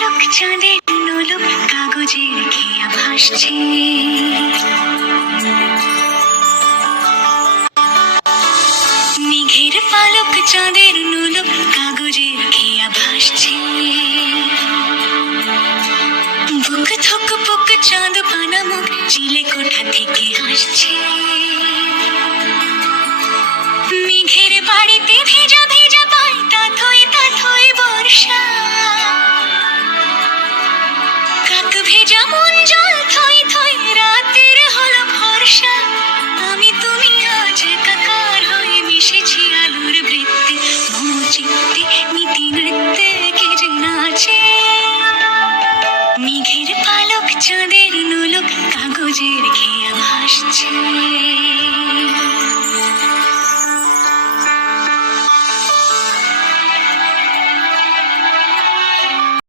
পালক চাঁদের নোলক কাগজের খেয়া ভাসছে। মেঘের পালক চাঁদের নোলক কাগজের খেয়া ভাসছে। বুক থক বুক চাঁদ পানা মুখ চিলে কোঠা থেকে হাসছে।